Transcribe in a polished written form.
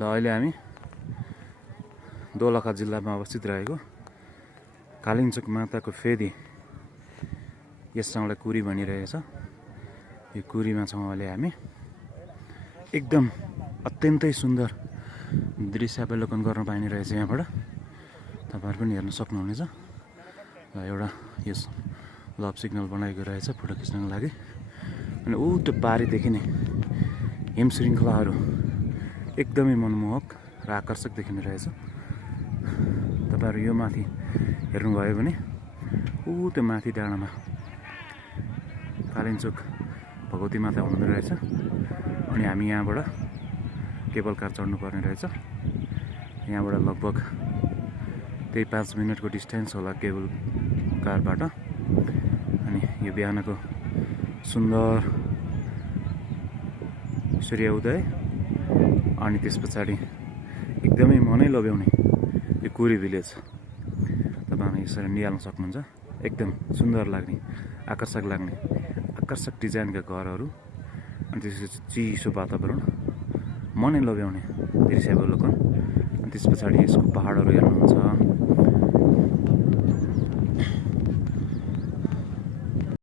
ल अहिले हामी दोलखा जिल्लामा अवस्थित रहेको कालिन्चोक माताको फेदी यस ठाउँलाई कुरी भनिरहेछ। यो कुरीमा छौँ अहिले हामी। एकदम अत्यन्तै सुन्दर दृश्य अवलोकन गर्न पाइने रहेछ यहाँबाट। तपाईँहरू पनि हेर्न सक्नुहुनेछ। र एउटा यस लभ सिग्नल बनाएको रहेछ फोटो खिच्नको लागि। अनि ऊ त्यो पारिदेखि नै हिम श्रृङ्खलाहरू एकदमै मनमोहक र आकर्षक देखिने रहेछ। तपाईँहरू यो माथि हेर्नुभयो भने ऊ त्यो माथि डाँडामा कालिन्चोक भगवती माता हुनुहुँदो रहेछ। अनि हामी यहाँबाट केबल कार चढ्नु पर्ने रहेछ। यहाँबाट लगभग त्यही 5 मिनटको डिस्टेन्स होला केबल कारबाट। अनि यो बिहानको सुन्दर सूर्योदय अनि त्यस पछाडि एकदमै मनै लोभ्याउने यो कुरी भिलेज तपाईँहरूले यसरी निहाल्न सक्नुहुन्छ। एकदम सुन्दर लाग्ने, आकर्षक लाग्ने, आकर्षक डिजाइनका घरहरू अनि त्यसपछि चिसो वातावरण, मनै लोभ्याउने दृश्य अवलोकन। अनि त्यस पछाडि यसको पहाडहरू हेर्नुहुन्छ।